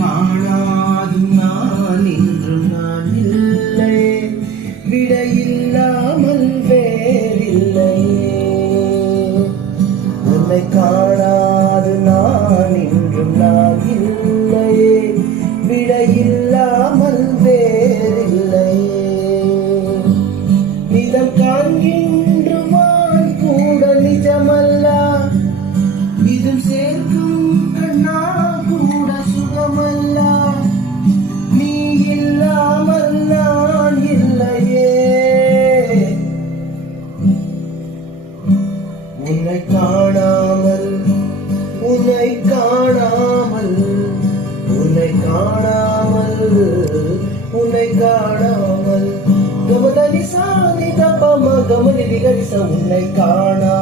காணாதும் நான் இன்றும் நான் இல்லை, விடையில்லாமல் வேறில்லையே. உன்னை காணாது நான் இன்றும் நான் இல்லையே, விடையில்லாமல் வேறில்லையே. நிலம் காண்கின்றுமான் கூட நிஜமல்ல, இதம் சேர்க்கும் கண்ணா கூட சுகமல்ல. நீ இல்லாமல் நான் இல்லையே. உன்னை காணாமல் உன்னை காணாமல் உன்னை காணாமல் உன்னை காணாமல் கமதனி சாணி தபம கமனி விகரிச உன்னை காணா